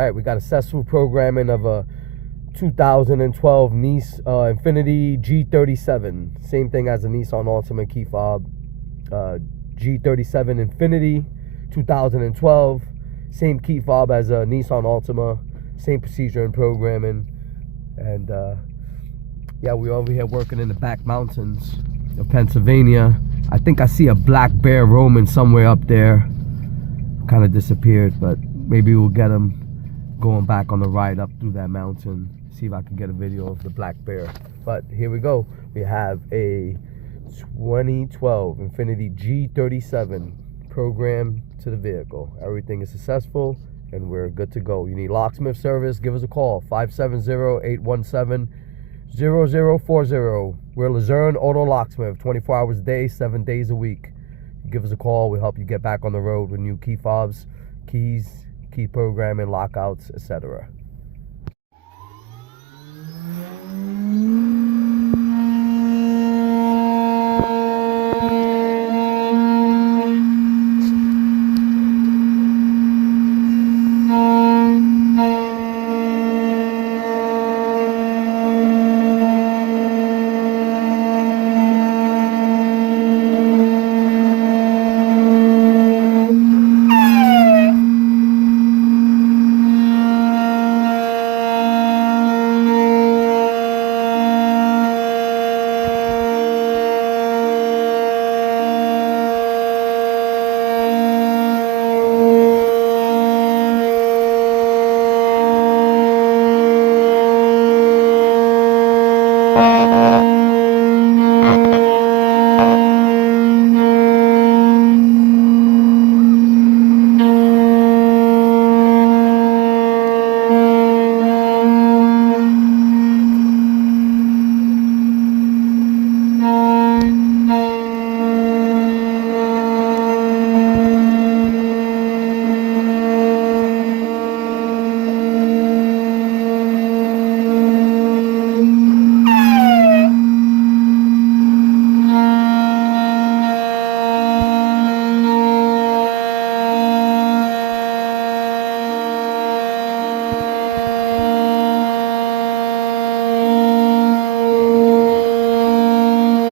right, we got a successful programming of a 2012 Nissan Infiniti G37. Same thing as a Nissan Altima key fob. G37 Infiniti 2012. Same key fob as a Nissan Altima. Same procedure and programming. And yeah, we're over here working in the back mountains of Pennsylvania. I think I see a black bear roaming somewhere up there. Kind of disappeared, but maybe we'll get him going back on the ride up through that mountain. See if I can get a video of the black bear. But here we go. We have a 2012 Infiniti G37 programmed to the vehicle. Everything is successful and we're good to go. You need locksmith service, give us a call, 570-817-0040. We're Luzerne Auto Locksmith, 24 hours a day, 7 days a week. Give us a call, we'll help you get back on the road with new key fobs, keys, key programming, lockouts, etc.